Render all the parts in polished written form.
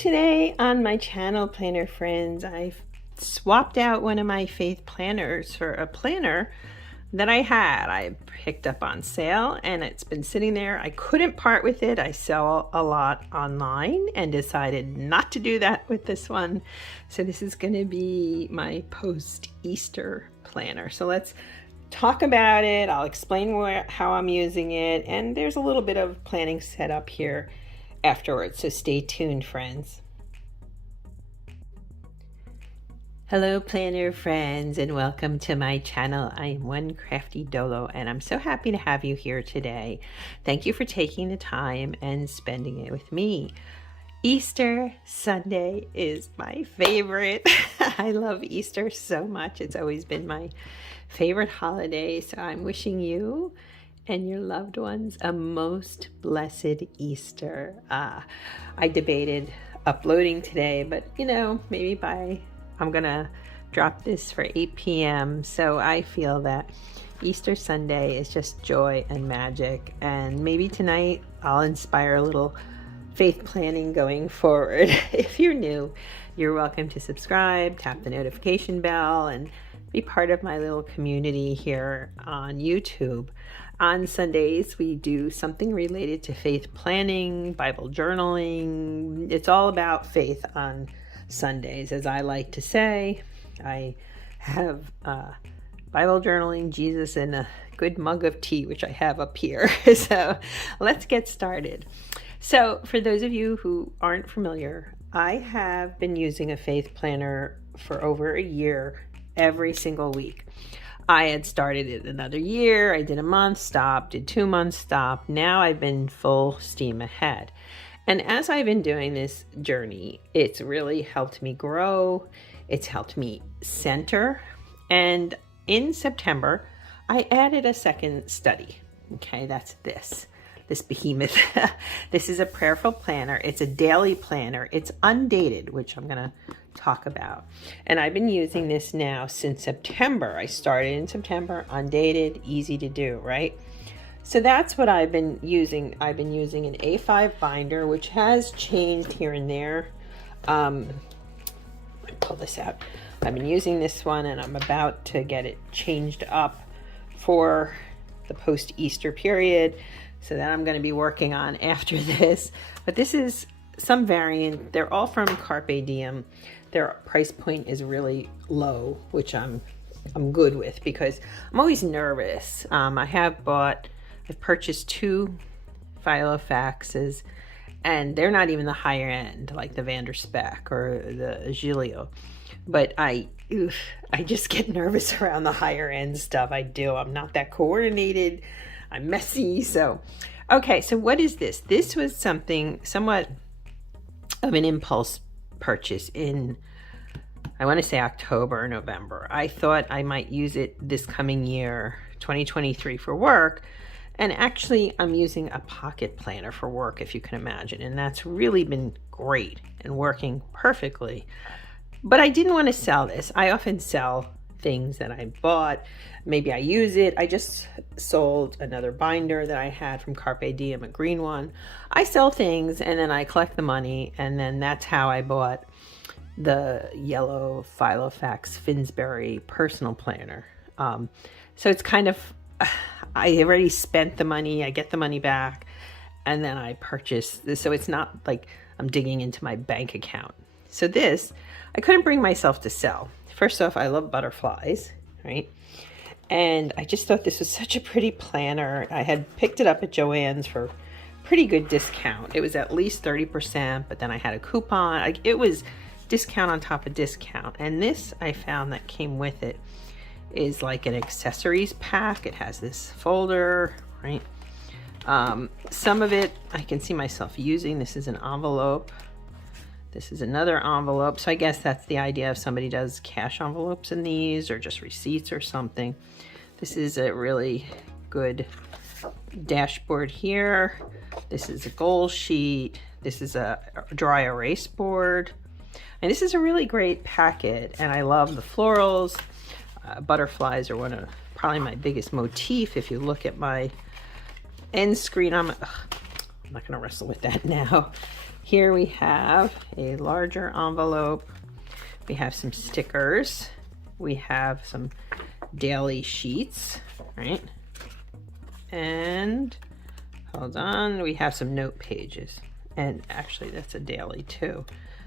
Today on my channel, Planner Friends, I've swapped out one of my faith planners for a planner that I picked up on sale, and it's been sitting there. I couldn't part with it. I sell a lot online and decided not to do that with this one. So this is going to be my post-Easter planner. So let's talk about it. I'll explain how I'm using it, and there's a little bit of planning set up here afterwards, so stay tuned, friends. Hello planner friends, and welcome to my channel. I am One Crafty Dolo, and I'm so happy to have you here today. Thank you for taking the time and spending it with me. Easter Sunday is my favorite. I love Easter so much. It's always been my favorite holiday, so I'm wishing you and your loved ones a most blessed Easter. I debated uploading today, but maybe I'm gonna drop this for 8 p.m. So I feel that Easter Sunday is just joy and magic, and maybe tonight I'll inspire a little faith planning going forward. If you're new, you're welcome to subscribe, tap the notification bell, and be part of my little community here on YouTube. On Sundays, we do something related to faith planning, Bible journaling. It's all about faith on Sundays. As I like to say, I have Bible journaling, Jesus, and a good mug of tea, which I have up here. So let's get started. So for those of you who aren't familiar, I have been using a faith planner for over a year every single week. I had started it another year. I did a month, stopped, did 2 months, stopped. Now I've been full steam ahead. And as I've been doing this journey, it's really helped me grow. It's helped me center. And in September, I added a second study. Okay, that's this behemoth. This is a prayerful planner. It's a daily planner. It's undated, which I'm going to talk about. And I've been using this now since September. I started in September, undated, easy to do, right? So that's what I've been using. I've been using an A5 binder, which has changed here and there. Let me pull this out. I've been using this one, and I'm about to get it changed up for the post-Easter period. So that I'm going to be working on after this. But this is some variant. They're all from Carpe Diem. Their price point is really low, which I'm good with because I'm always nervous. I've purchased 2 Filofaxes, and they're not even the higher end, like the Vanderspec or the Giglio. But I just get nervous around the higher end stuff. I do. I'm not that coordinated. I'm messy. So, okay. So what is this? This was somewhat of an impulse purchase in, I want to say October or November. I thought I might use it this coming year, 2023, for work. And actually, I'm using a pocket planner for work, if you can imagine. And that's really been great and working perfectly. But I didn't want to sell this. I often sell things that I bought. Maybe I use it. I just sold another binder that I had from Carpe Diem, a green one. I sell things and then I collect the money, and then that's how I bought the yellow Filofax Finsbury personal planner. So it's kind of, I already spent the money, I get the money back, and then I purchase this. So it's not like I'm digging into my bank account. So this, I couldn't bring myself to sell. First off, I love butterflies, right? And I just thought this was such a pretty planner. I had picked it up at JoAnn's for pretty good discount. It was at least 30%, but then I had a coupon. It was discount on top of discount. And this I found that came with it is like an accessories pack. It has this folder, right? Some of it I can see myself using. This is an envelope. This is another envelope. So I guess that's the idea if somebody does cash envelopes in these or just receipts or something. This is a really good dashboard here. This is a goal sheet. This is a dry erase board. And this is a really great packet. And I love the florals. Butterflies are one of probably my biggest motif. If you look at my end screen, I'm not going to wrestle with that now. Here we have a larger envelope. We have some stickers. We have some daily sheets, right? And hold on, we have some note pages. And actually that's a daily too.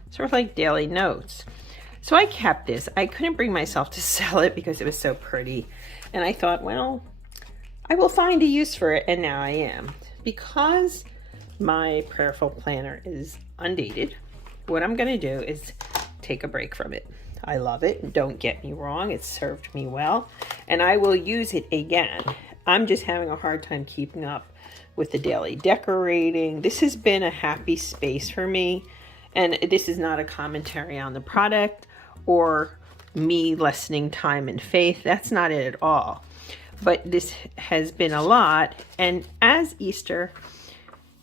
Sort of like daily notes. So I kept this. I couldn't bring myself to sell it because it was so pretty. And I thought, well, I will find a use for it, and now I am. Because my prayerful planner is undated, what I'm gonna do is take a break from it. I love it, don't get me wrong, it's served me well, and I will use it again. I'm just having a hard time keeping up with the daily decorating. This has been a happy space for me, and this is not a commentary on the product or me lessening time and faith. That's not it at all. But this has been a lot, and as Easter,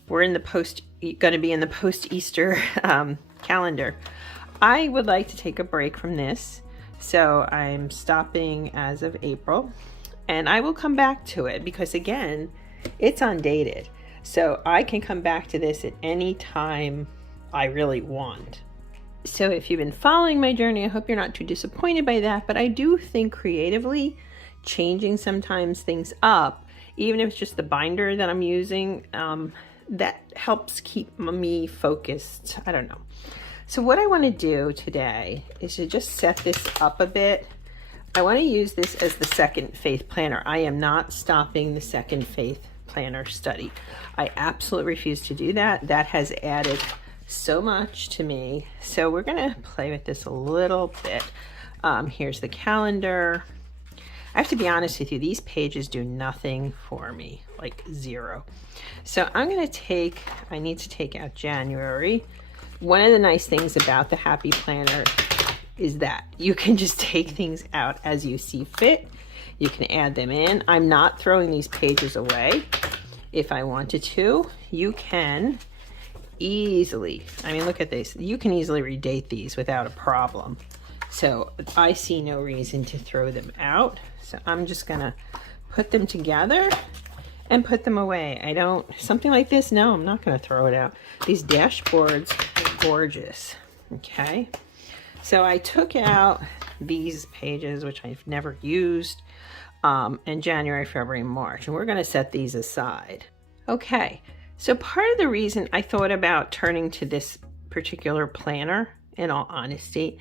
we're in the going to be in the post-Easter calendar. I would like to take a break from this, so I'm stopping as of April, and I will come back to it because, again, it's undated. So I can come back to this at any time I really want. So if you've been following my journey, I hope you're not too disappointed by that, but I do think creatively changing sometimes things up, even if it's just the binder that I'm using, that helps keep me focused. I don't know. So what I want to do today is to just set this up a bit. I want to use this as the second faith planner. I am not stopping the second faith planner study. I absolutely refuse to do that. That has added so much to me. So we're going to play with this a little bit. Here's the calendar. I have to be honest with you, these pages do nothing for me, like zero. So I'm going to I need to take out January. One of the nice things about the Happy Planner is that you can just take things out as you see fit. You can add them in. I'm not throwing these pages away. If I wanted to, you can easily, I mean, look at this. You can easily redate these without a problem. So I see no reason to throw them out. So I'm just gonna put them together and put them away. Something like this, no, I'm not gonna throw it out. These dashboards are gorgeous, okay? So I took out these pages, which I've never used, in January, February, March, and we're gonna set these aside. Okay, so part of the reason I thought about turning to this particular planner, in all honesty,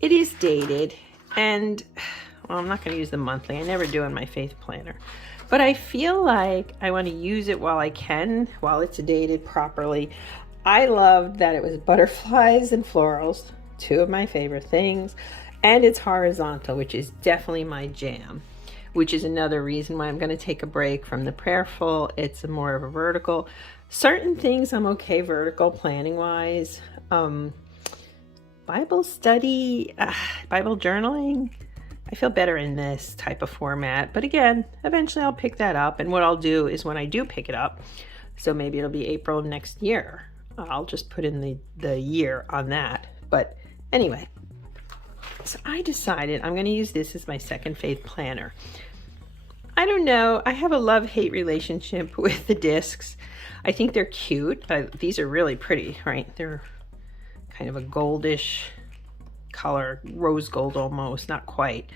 it is dated, and well, I'm not going to use the monthly. I never do in my faith planner. But I feel like I want to use it while I can, while it's dated properly. I loved that it was butterflies and florals, two of my favorite things, and it's horizontal, which is definitely my jam, which is another reason why I'm going to take a break from the prayerful. It's more of a vertical. Certain things I'm okay vertical planning wise. Bible study, Bible journaling, I feel better in this type of format. But again, eventually I'll pick that up. And what I'll do is when I do pick it up, so maybe it'll be April next year, I'll just put in the year on that. But anyway, so I decided I'm going to use this as my second faith planner. I don't know. I have a love-hate relationship with the discs. I think they're cute. These are really pretty, right? They're kind of a goldish color, rose gold almost, not quite.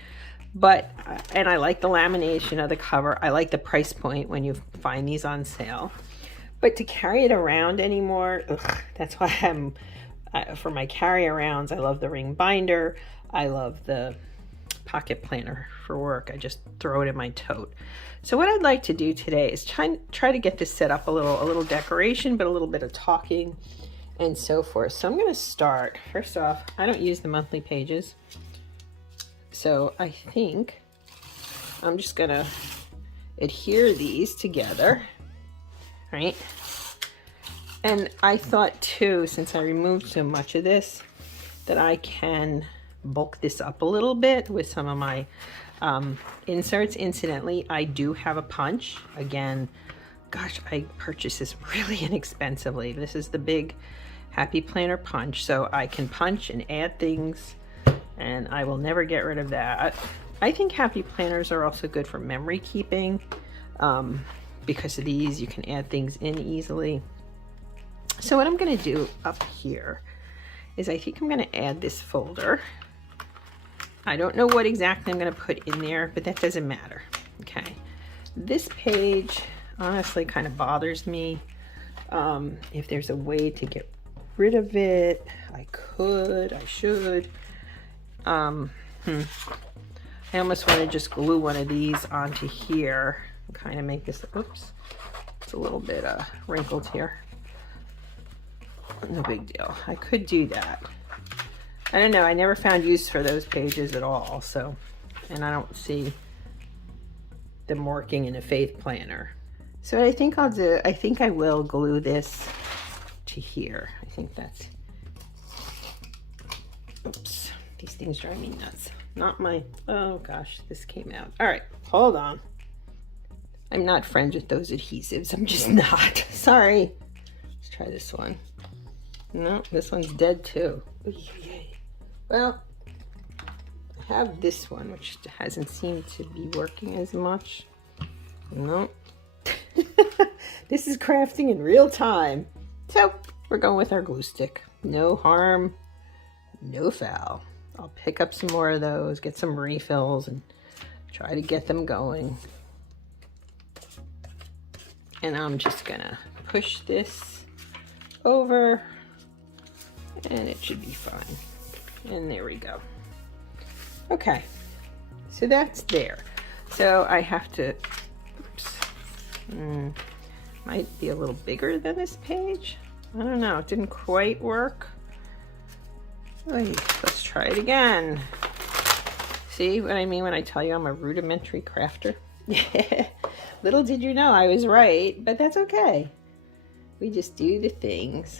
But, and I like the lamination of the cover. I like the price point when you find these on sale. But to carry it around anymore, that's why for my carry arounds, I love the ring binder. I love the pocket planner for work. I just throw it in my tote. So what I'd like to do today is try to get this set up a little decoration, but a little bit of talking and so forth. So I'm going to start, first off, I don't use the monthly pages. So I think I'm just going to adhere these together, right? And I thought too, since I removed so much of this, that I can bulk this up a little bit with some of my inserts. Incidentally, I do have a punch. Again, gosh, I purchased this really inexpensively. This is the big Happy Planner punch, so I can punch and add things, and I will never get rid of that. I think Happy Planners are also good for memory keeping. Because of these, you can add things in easily. So what I'm going to do up here is I think I'm going to add this folder. I don't know what exactly I'm going to put in there, but that doesn't matter. Okay. This page honestly kind of bothers me. If there's a way to get rid of it, I should. I almost want to just glue one of these onto here and kind of make this, oops, it's a little bit wrinkled here. No big deal. I could do that. I don't know. I never found use for those pages at all. So, and I don't see them working in a faith planner. So what I think I'll do, I think I will glue this to here. I think that's, oops, these things drive me nuts. Not my, oh gosh, this came out. All right, hold on. I'm not friends with those adhesives. I'm just not. Sorry. Let's try this one. No, this one's dead too. Well, I have this one, which hasn't seemed to be working as much. No. This is crafting in real time. So we're going with our glue stick. No harm, no foul. I'll pick up some more of those, get some refills, and try to get them going. And I'm just gonna push this over, and it should be fine. And there we go. Okay, so that's there. So I have to, oops, might be a little bigger than this page. I don't know, it didn't quite work. Let's try it again. See what I mean when I tell you I'm a rudimentary crafter? Little did you know I was right, but that's okay. We just do the things.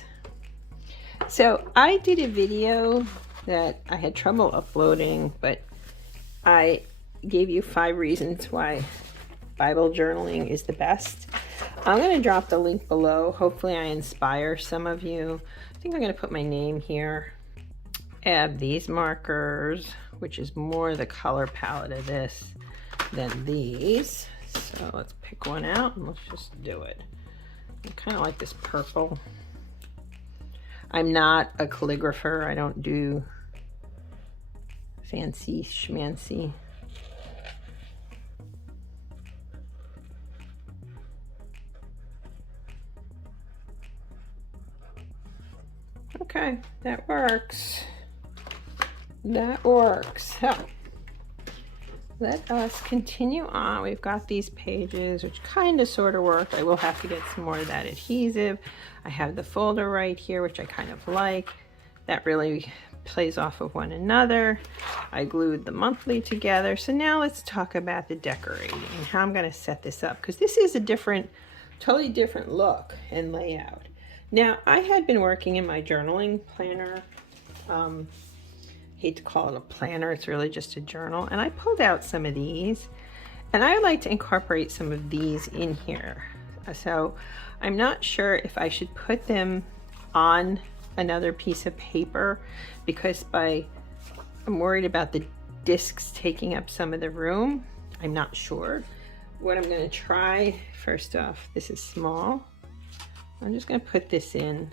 So I did a video that I had trouble uploading, but I gave you 5 reasons why Bible journaling is the best. I'm going to drop the link below. Hopefully I inspire some of you. I think I'm going to put my name here. Add these markers, which is more the color palette of this than these. So let's pick one out and let's just do it. I kind of like this purple. I'm not a calligrapher. I don't do fancy schmancy. Okay, that works. That works. So let us continue on. We've got these pages, which kind of sort of work. I will have to get some more of that adhesive. I have the folder right here, which I kind of like. That really plays off of one another. I glued the monthly together. So now let's talk about the decorating and how I'm going to set this up, because this is a different, totally different look and layout. Now, I had been working in my journaling planner. Hate to call it a planner, it's really just a journal. And I pulled out some of these, and I would like to incorporate some of these in here. So I'm not sure if I should put them on another piece of paper, because I'm worried about the discs taking up some of the room. I'm not sure. What I'm going to try, first off, this is small. I'm just going to put this in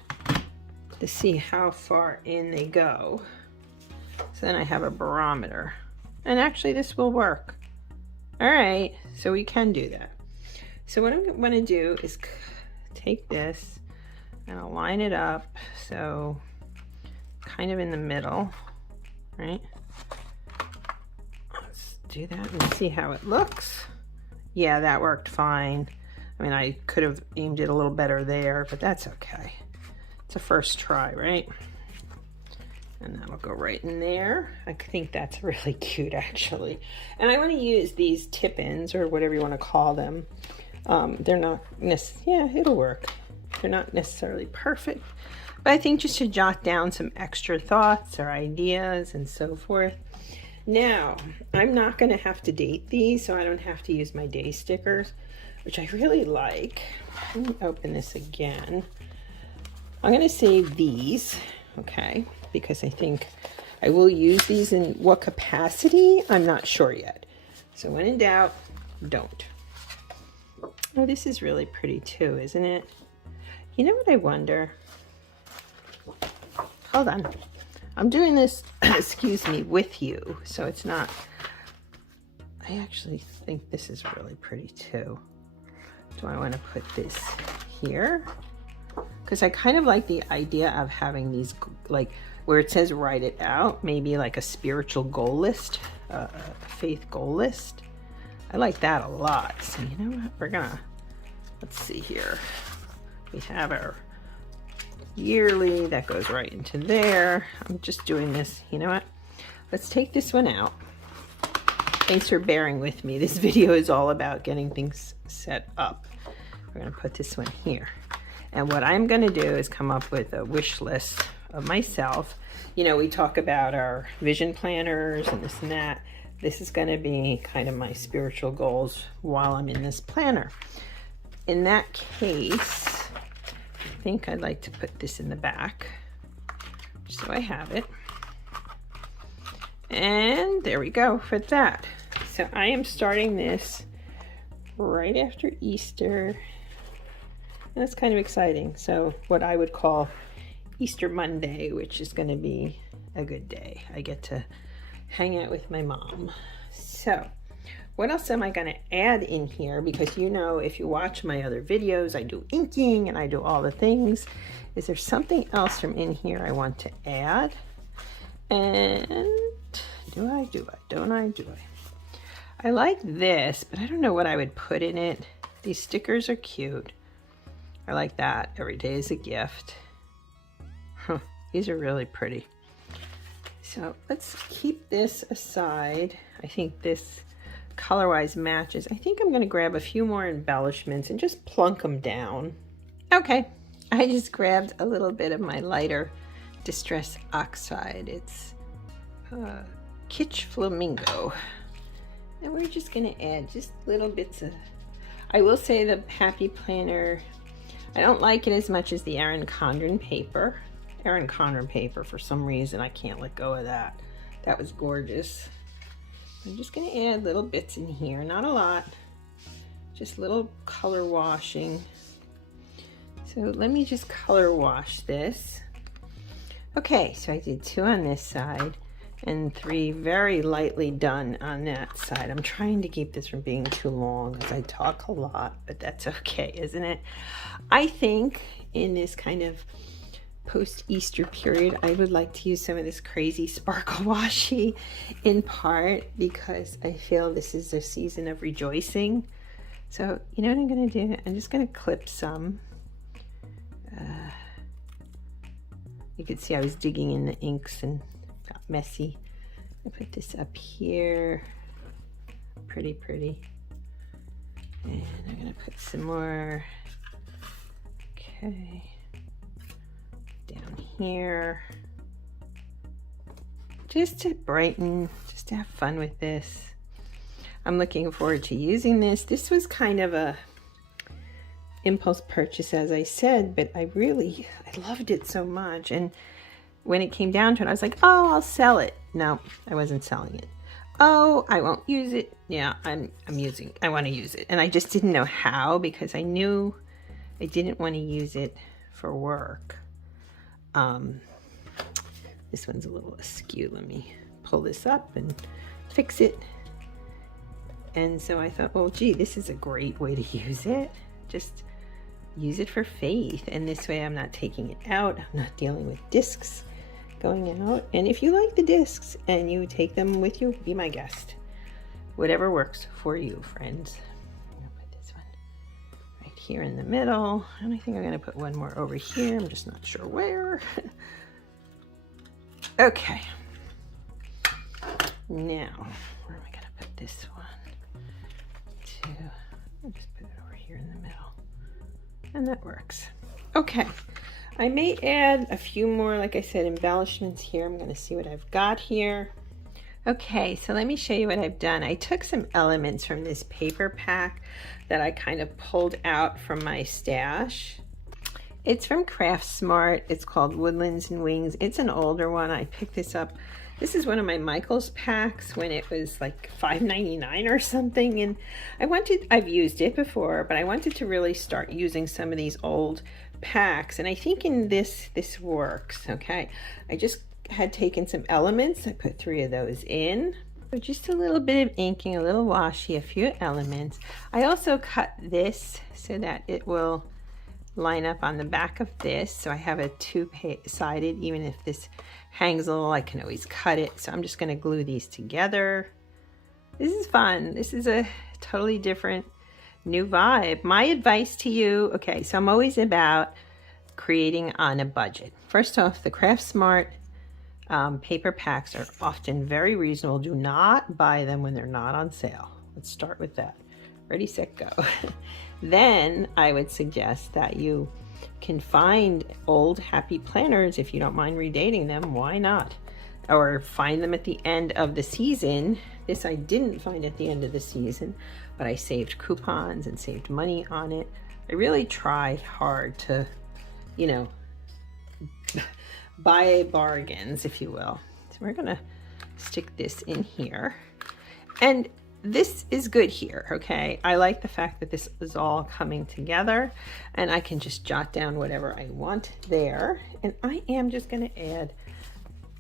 to see how far in they go. So then I have a barometer. And actually this will work. All right, so we can do that. So what I'm going to do is take this and I'll line it up so kind of in the middle, right? Let's do that and see how it looks. Yeah, that worked fine. I mean, I could have aimed it a little better there, but that's okay. It's a first try, right? And that'll go right in there. I think that's really cute, actually. And I want to use these tip-ins, or whatever you want to call them. They're not, yeah, it'll work. They're not necessarily perfect, but I think just to jot down some extra thoughts or ideas and so forth. Now, I'm not going to have to date these, so I don't have to use my day stickers, which I really like. Let me open this again. I'm going to save these, okay, because I think I will use these. In what capacity, I'm not sure yet. So when in doubt, don't. Oh, this is really pretty too, isn't it? You know what I wonder? Hold on. I'm doing this, excuse me, with you, so it's not, I actually think this is really pretty too. Do I want to put this here? Because I kind of like the idea of having these, like, where it says write it out, maybe like a spiritual goal list, a faith goal list. I like that a lot. So you know what, we're gonna, let's see here. We have our yearly, that goes right into there. I'm just doing this, you know what? Let's take this one out. Thanks for bearing with me. This video is all about getting things set up. We're gonna put this one here. And what I'm gonna do is come up with a wish list of myself. You know, we talk about our vision planners and this and that. This is gonna be kind of my spiritual goals while I'm in this planner. In that case, I think I'd like to put this in the back, just so I have it. And there we go for that. So I am starting this right after Easter. And that's kind of exciting. So what I would call Easter Monday, which is going to be a good day. I get to hang out with my mom. So what else am I going to add in here? Because you know, if you watch my other videos, I do inking and I do all the things. Is there something else from in here I want to add? And do I, don't I, do I? I like this, but I don't know what I would put in it. These stickers are cute. I like that. Every day is a gift. Huh, these are really pretty. So let's keep this aside. I think this color-wise matches. I think I'm going to grab a few more embellishments and just plunk them down. Okay, I just grabbed a little bit of my lighter Distress Oxide. It's Kitsch Flamingo. And we're just going to add just little bits of, I will say the Happy Planner, I don't like it as much as the Erin Condren paper. Erin Condren paper, for some reason, I can't let go of that. That was gorgeous. I'm just going to add little bits in here, not a lot, just little color washing. So let me just color wash this. Okay, so I did 2 on this side and 3 very lightly done on that side. I'm trying to keep this from being too long because I talk a lot, but that's okay, isn't it? I think in this kind of post-Easter period, I would like to use some of this crazy sparkle washi, in part because I feel this is a season of rejoicing. So you know what I'm going to do? I'm just going to clip some. You can see I was digging in the inks and got messy. I put this up here. Pretty. And I'm going to put some more. Okay. Down here. Just to brighten, just to have fun with this. I'm looking forward to using this. This was kind of a impulse purchase, as I said, but I loved it so much. And when it came down to it, I was like, oh, I'll sell it. No, I wasn't selling it. Oh, I won't use it. Yeah, I want to use it. And I just didn't know how, because I knew I didn't want to use it for work. This one's a little askew. Let me pull this up and fix it. And so I thought, well, gee, this is a great way to use it. Just use it for faith. And this way I'm not taking it out. I'm not dealing with discs going out. And if you like the discs and you take them with you, be my guest. Whatever works for you, friends. I'm gonna put this one right here in the middle. And I think I'm gonna put one more over here. I'm just not sure where. Okay. Now, where am I gonna put this one? I'll just put it over here in the middle. And that works. Okay. I may add a few more, like I said, embellishments here. I'm going to see what I've got here. Okay, so let me show you what I've done. I took some elements from this paper pack that I kind of pulled out from my stash. It's from Craft Smart. It's called Woodlands and Wings. It's an older one. I picked this up. This is one of my Michaels packs when it was like $5.99 or something. And I've used it before, but I wanted to really start using some of these old packs, and I think in this works. Okay, I just had taken some elements. I put 3 of those in. So just a little bit of inking, a little washi, a few elements. I also cut this so that it will line up on the back of this. So I have a 2-sided, even if this hangs a little, I can always cut it. So I'm just going to glue these together. This is fun. This is a totally different new vibe. My advice to you, okay, so I'm always about creating on a budget. First off, the Craft Smart paper packs are often very reasonable. Do not buy them when they're not on sale. Let's start with that. Ready, set, go. Then I would suggest that you can find old happy planners if you don't mind redating them. Why not? Or find them at the end of the season. This I didn't find at the end of the season, but I saved coupons and saved money on it. I really tried hard to, you know, buy bargains, if you will. So we're gonna stick this in here. And this is good here, okay? I like the fact that this is all coming together, and I can just jot down whatever I want there. And I am just gonna add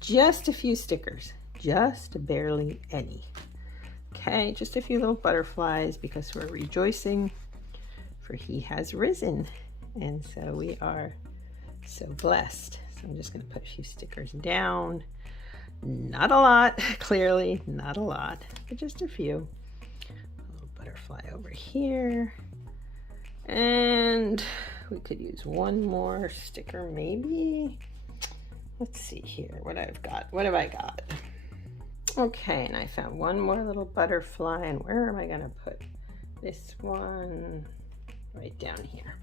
just a few stickers, just barely any. Okay, just a few little butterflies because we're rejoicing, for he has risen. And so we are so blessed. So I'm just going to put a few stickers down. Not a lot, clearly not a lot, but just a few. A little butterfly over here. And we could use one more sticker maybe. Let's see here what I've got. What have I got? Okay, and I found one more little butterfly, and where am I going to put this one? Right down here.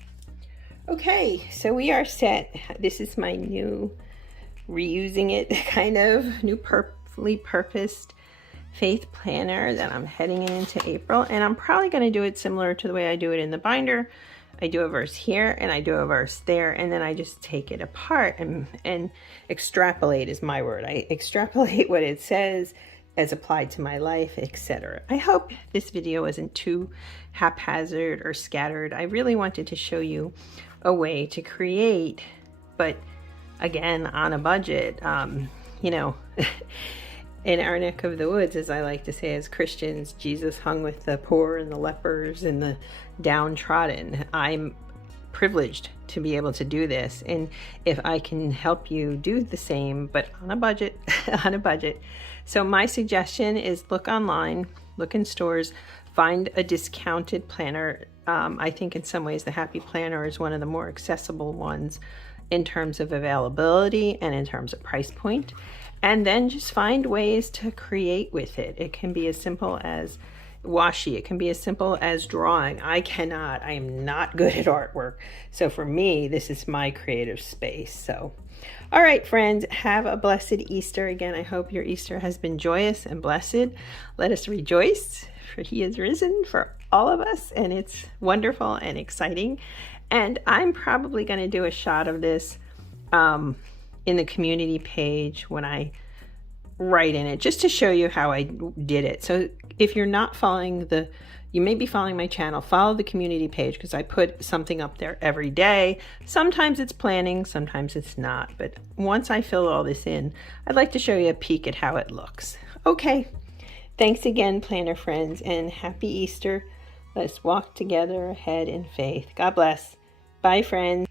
Okay, so we are set. This is my new, reusing it, kind of new purposely purposed faith planner that I'm heading into April, and I'm probably going to do it similar to the way I do it in the binder. I do a verse here and I do a verse there, and then I just take it apart and extrapolate is my word. I extrapolate what it says as applied to my life, etc. I hope this video wasn't too haphazard or scattered. I really wanted to show you a way to create, but again, on a budget. You know, in our neck of the woods, as I like to say as Christians, Jesus hung with the poor and the lepers and the downtrodden. I'm privileged to be able to do this, and if I can help you do the same, but on a budget, on a budget. So my suggestion is look online, look in stores, find a discounted planner. I think in some ways the Happy Planner is one of the more accessible ones in terms of availability and in terms of price point. And then just find ways to create with it. It can be as simple as washi. It can be as simple as drawing. I am not good at artwork. So for me, this is my creative space. So, all right, friends, have a blessed Easter. Again, I hope your Easter has been joyous and blessed. Let us rejoice, for he is risen for all of us, and it's wonderful and exciting. And I'm probably going to do a shot of this in the community page when I write in it, just to show you how I did it. So if you're not following you may be following my channel, follow the community page, because I put something up there every day. Sometimes it's planning, sometimes it's not. But once I fill all this in, I'd like to show you a peek at how it looks. Okay, thanks again, planner friends, and happy Easter. Let's walk together ahead in faith. God bless. Bye, friends.